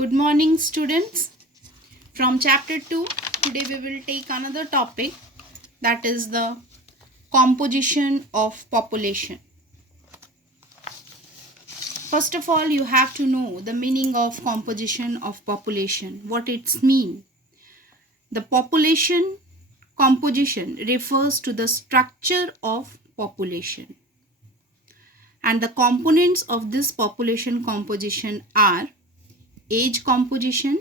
Good morning, students. From chapter 2, today we will take another topic, that is the composition of population. First of all, you have to know the meaning of composition of population, what it's mean. The population composition refers to the structure of population. And the components of this population composition are age composition,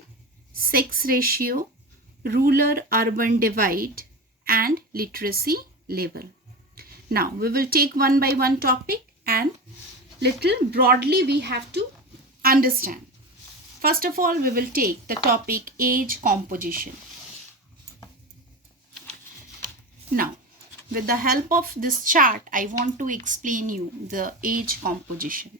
sex ratio, rural-urban divide, and literacy level. Now, we will take one by one topic and little broadly we have to understand. First of all, we will take the topic age composition. Now, with the help of this chart, I want to explain you the age composition.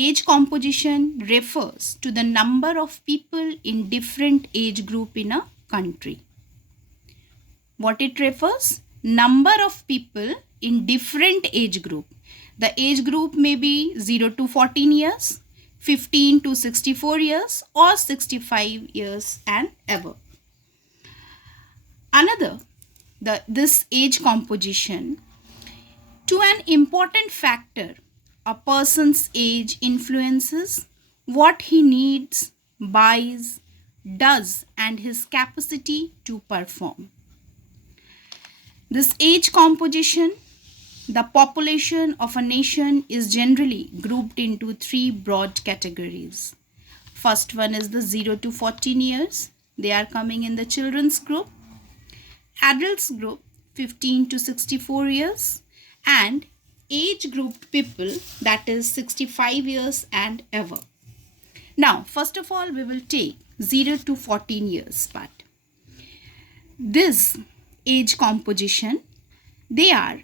Age composition refers to the number of people in different age group in a country. What it refers? Number of people in different age group. The age group may be 0 to 14 years, 15 to 64 years or 65 years and above. This age composition, to an important factor, a person's age influences what he needs, buys, does, and his capacity to perform. This age composition, the population of a nation is generally grouped into three broad categories. First one is the 0 to 14 years. They are coming in the children's group. Adults group 15 to 64 years and age grouped people, that is 65 years and above. Now, first of all, we will take 0 to 14 years part. This age composition, they are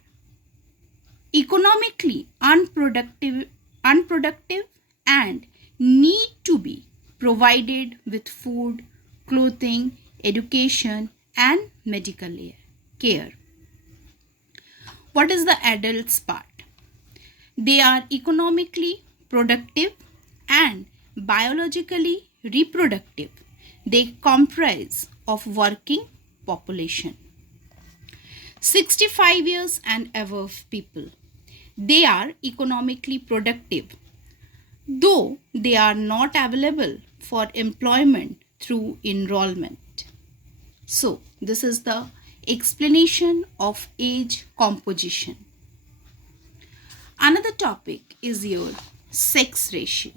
economically unproductive and need to be provided with food, clothing, education, and medical care. What is the adults part? They are economically productive and biologically reproductive. They comprise of working population. 65 years and above people. They are economically productive, though they are not available for employment through enrollment. So, this is the explanation of age composition. Another topic is your sex ratio.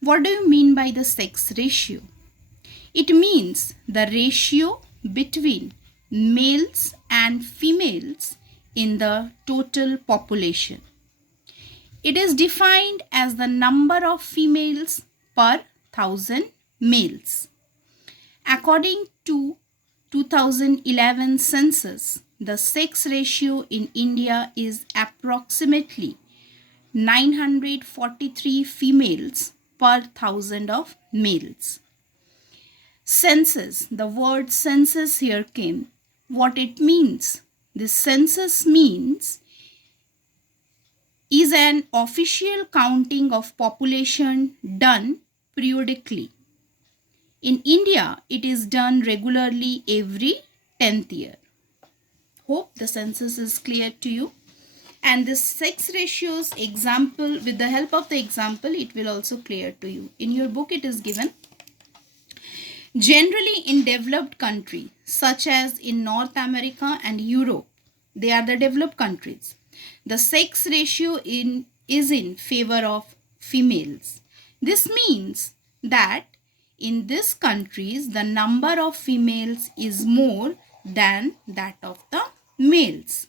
What do you mean by the sex ratio? It means the ratio between males and females in the total population. It is defined as the number of females per 1,000 males. According to 2011 census, the sex ratio in India is approximately 943 females per 1,000 of males. Census, the word census here came. What it means? The census means is an official counting of population done periodically. In India, it is done regularly every 10th year. Hope the census is clear to you. And this sex ratios example, with the help of the example, it will also clear to you. In your book, it is given. Generally, in developed countries, such as in North America and Europe, they are the developed countries. The sex ratio is in favor of females. This means that in these countries, the number of females is more than that of the males.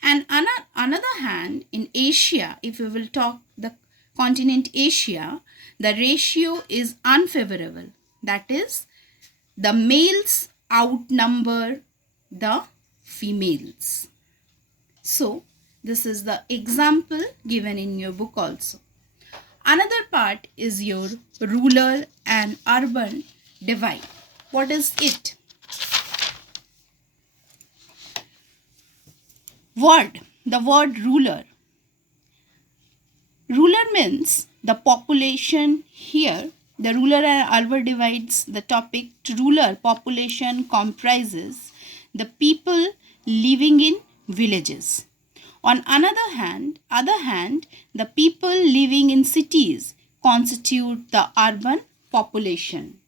And on another hand, in Asia, if we will talk the continent Asia, the ratio is unfavorable. That is, the males outnumber the females. So, this is the example given in your book also. Another part is your rural and urban divide. What is it? The word ruler. Ruler means The population here, the rural and urban divides the topic to rural population comprises the people living in villages. On other hand, the people living in cities constitute the urban population.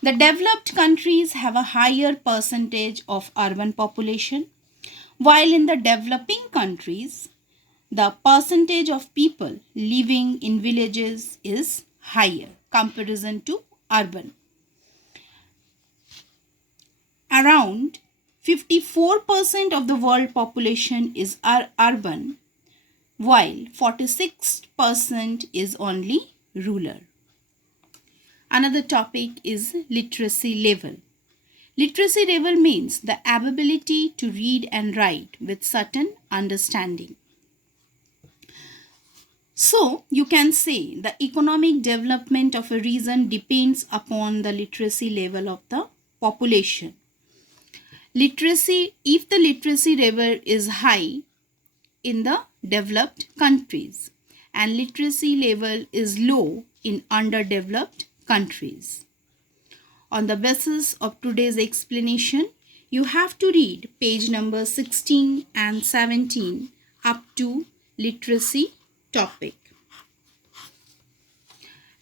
The developed countries have a higher percentage of urban population, while in the developing countries, the percentage of people living in villages is higher comparison to urban. Around 54% of the world population is urban, while 46% is only rural. Another topic is literacy level. Literacy level means the ability to read and write with certain understanding. So, you can say the economic development of a region depends upon the literacy level of the population. If the literacy level is high in the developed countries and literacy level is low in underdeveloped countries. On the basis of today's explanation, you have to read page number 16 and 17 up to literacy topic.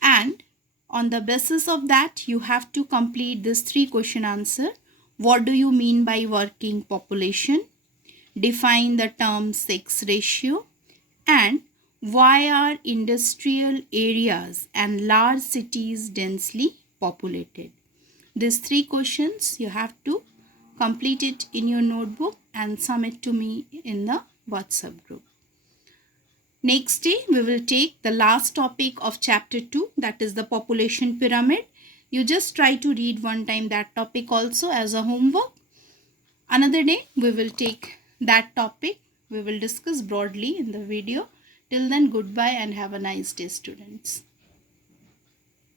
And on the basis of that, you have to complete this 3 question answer. What do you mean by working population? Define the term sex ratio. And why are industrial areas and large cities densely populated? These 3 questions you have to complete it in your notebook and submit to me in the WhatsApp group. Next day, we will take the last topic of chapter 2, that is the population pyramid. You just try to read one time that topic also as a homework. Another day, we will take that topic. We will discuss broadly in the video. Till then, goodbye and have a nice day, students.